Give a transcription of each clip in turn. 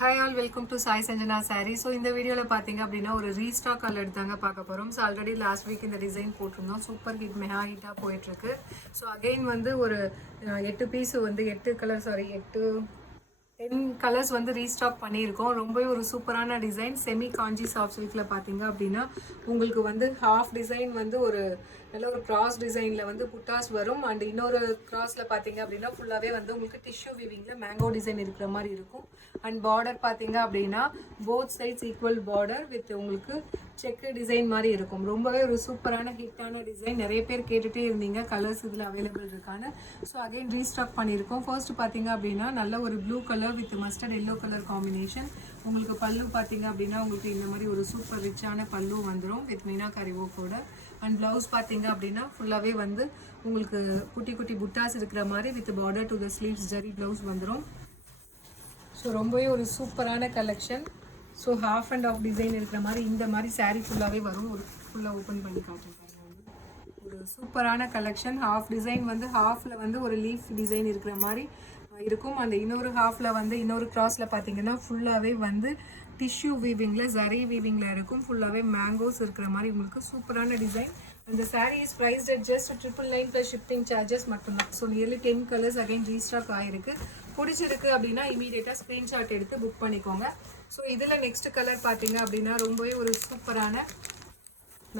Hi all, welcome to Sai Sanjana Saree. So இந்த வீடியோல பாத்தீங்க அப்படினா ஒரு ரீஸ்டாக் கால் எடுத்தாங்க பார்க்க போறோம். So ஆல்ரெடி லாஸ்ட் வீக் இந்த டிசைன் போட்டுருந்தோம். சூப்பர் ஹிட் மெகா ஹிட்டா போயிட்டு இருக்கு. So அகைன் வந்து ஒரு 8 பீஸ் வந்து 10 கலர்ஸ் வந்து ரீஸ்டாக் பண்ணியிருக்கோம். ரொம்பவே ஒரு சூப்பரான டிசைன் செமி காஞ்சி சாஃப்ட் சில்க்ல பாத்தீங்க அப்படின்னா உங்களுக்கு வந்து ஹாஃப் டிசைன் வந்து ஒரு நல்ல ஒரு கிராஸ் டிசைன்ல வந்து புட்டாஸ் வரும். அண்ட் இன்னொரு கிராஸ்ல பாத்தீங்க அப்படின்னா ஃபுல்லாவே வந்து உங்களுக்கு டிஷ்யூ வீவிங்ல மேங்கோ டிசைன் இருக்கிற மாதிரி இருக்கும். அண்ட் பார்டர் பாத்தீங்க அப்படின்னா both sides equal border with உங்களுக்கு செக் டிசைன் மாதிரி இருக்கும். ரொம்பவே ஒரு சூப்பரான ஹிட்டான டிசைன். நிறைய பேர் கேட்டுட்டே இருந்தீங்க கலர்ஸ் இதில் அவைலபிள் இருக்கான்னு. ஸோ அகைன் ரீஸ்டாக் பண்ணியிருக்கோம். ஃபர்ஸ்ட் பார்த்தீங்க அப்படின்னா நல்ல ஒரு blue colour with mustard yellow colour combination. உங்களுக்கு பல்லு பார்த்தீங்க அப்படின்னா உங்களுக்கு இந்த மாதிரி ஒரு சூப்பர் ரிச்சான பல்லு வந்துடும் வித் மீனாகாரி ஒர்க்கோட. அண்ட் ப்ளவுஸ் பார்த்தீங்க அப்படின்னா ஃபுல்லாகவே வந்து உங்களுக்கு குட்டி குட்டி புட்டாஸ் இருக்கிற மாதிரி with border to the sleeves zari blouse வந்துடும். ஸோ ரொம்பவே ஒரு சூப்பரான collection. So half and half design இருக்கிற மாதிரி இந்த மாதிரி சாரீ ஃபுல்லாகவே வரும். ஒரு ஃபுல்லாக ஓப்பன் பண்ணி காட்டுறேன். ஒரு சூப்பரான கலெக்ஷன். ஹாஃப் டிசைன் வந்து ஹாஃபில் வந்து ஒரு லீஃப் டிசைன் இருக்கிற மாதிரி இருக்கும். அந்த இன்னொரு ஹாஃபில் வந்து இன்னொரு கிராஸில் பார்த்தீங்கன்னா ஃபுல்லாகவே வந்து டிஷ்யூ வீவிங்கில் ஜரி வீவிங்கில் இருக்கும். ஃபுல்லாகவே மேங்கோஸ் இருக்கிற மாதிரி உங்களுக்கு சூப்பரான டிசைன். அந்த sari is priced at just 999 plus shipping charges மட்டும்தான். So nearly 10 colours again restock ஆகிருக்கு. பிடிச்சிருக்கு அப்படின்னா இமீடியட்டாக ஸ்க்ரீன்ஷாட் எடுத்து புக் பண்ணிக்கோங்க. ஸோ இதில் நெக்ஸ்ட் கலர் பார்த்தீங்க அப்படின்னா ரொம்பவே ஒரு சூப்பரான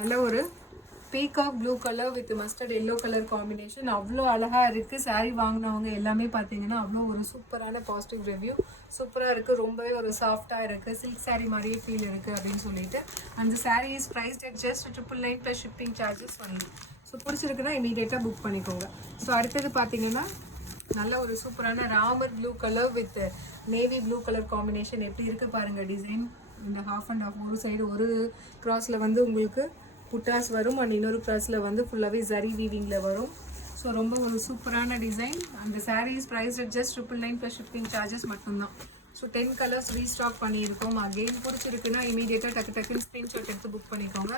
நல்ல ஒரு peacock blue colour with mustard yellow colour combination. அவ்வளோ அழகாக இருக்குது. சாரீ வாங்கினவங்க எல்லாமே பார்த்தீங்கன்னா அவ்வளோ ஒரு சூப்பரான பாசிட்டிவ் ரிவ்யூ. சூப்பராக இருக்குது. ரொம்பவே ஒரு சாஃப்டாக இருக்குது. சில்க் சாரீ மாதிரியே ஃபீல் இருக்குது அப்படின்னு சொல்லிட்டு அந்த sari is priced at just 999 plus shipping charges பண்ணி. ஸோ பிடிச்சிருக்குன்னா இமீடியட்டாக புக் பண்ணிக்கோங்க. ஸோ அடுத்தது பார்த்தீங்கன்னா நல்ல ஒரு சூப்பரான Ramar blue colour with navy blue colour combination. எப்படி இருக்குது பாருங்கள் டிசைன். இந்த ஹாஃப் அண்ட் ஆஃப் ஒரு சைடு ஒரு கிராஸில் வந்து உங்களுக்கு புட்டாஸ் வரும். அண்ட் இன்னொரு கிராஸில் வந்து ஃபுல்லாகவே ஜரி வீவிங்கில் வரும். ஸோ ரொம்ப ஒரு சூப்பரான டிசைன். அந்த sari is price at just 999 plus shipping charges மட்டும்தான். ஸோ 10 கலர்ஸ் ரீஸ்டாக் பண்ணியிருக்கோம். அகெயின் பிடிச்சிருக்குன்னா இமீடியட்டாக டக்குன்னு ஸ்க்ரீன்ஷாட் எடுத்து புக் பண்ணிக்கோங்க.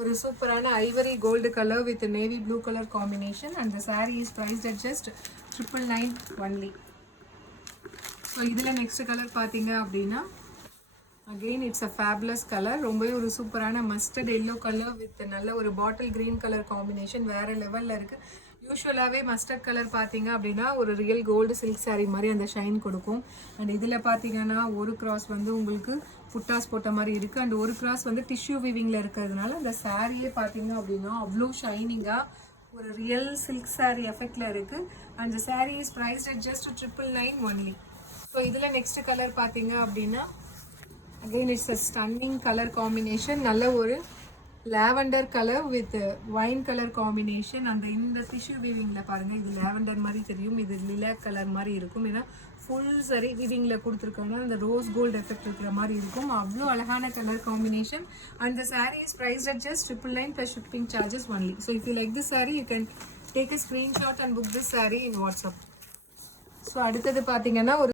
ஒரு சூப்பரான ivory gold colour with navy blue colour combination. அந்த sari is priced at just 999 only. So இதில் நெக்ஸ்ட் கலர் பார்த்தீங்க அப்படின்னா again it's a fabulous colour. ரொம்பவே ஒரு சூப்பரான மஸ்டர்ட் எல்லோ கலர் வித் நல்ல ஒரு பாட்டில் க்ரீன் கலர் காம்பினேஷன். வேறு லெவலில் இருக்குது. யூஸ்வலாகவே மஸ்டர்ட் கலர் பார்த்தீங்க அப்படின்னா ஒரு ரியல் கோல்டு சில்க் சாரீ மாதிரி அந்த ஷைன் கொடுக்கும். அண்ட் இதில் பார்த்தீங்கன்னா ஒரு கிராஸ் வந்து உங்களுக்கு புட்டாஸ் போட்ட மாதிரி இருக்குது. அண்ட் ஒரு கிராஸ் வந்து டிஷ்யூ வீவிங்கில் இருக்கிறதுனால அந்த சாரியே பார்த்தீங்க அப்படின்னா அவ்வளோ ஷைனிங்காக ஒரு ரியல் சில்க் சாரீ எஃபெக்டில் இருக்குது. அந்த sari is priced at just 999 only. So இதில் நெக்ஸ்ட் கலர் பார்த்தீங்க அப்படின்னா again it's a stunning color combination. நல்ல ஒரு lavender color with wine color combination. அந்த இந்த tissue weavingல பாருங்க இது lavender மாதிரி தெரியும். இது lilac color மாதிரி இருக்கும். ஏன்னா full சரி weavingல கொடுத்துருக்காங்க. அந்த rose gold effect இருக்கிற மாதிரி இருக்கும். அவ்வளோ அழகான color combination. And the saree is priced at just 999 plus shipping charges only. So if you like this saree you can take a screenshot and book this saree in WhatsApp. So அடுத்தது பார்த்தீங்கன்னா ஒரு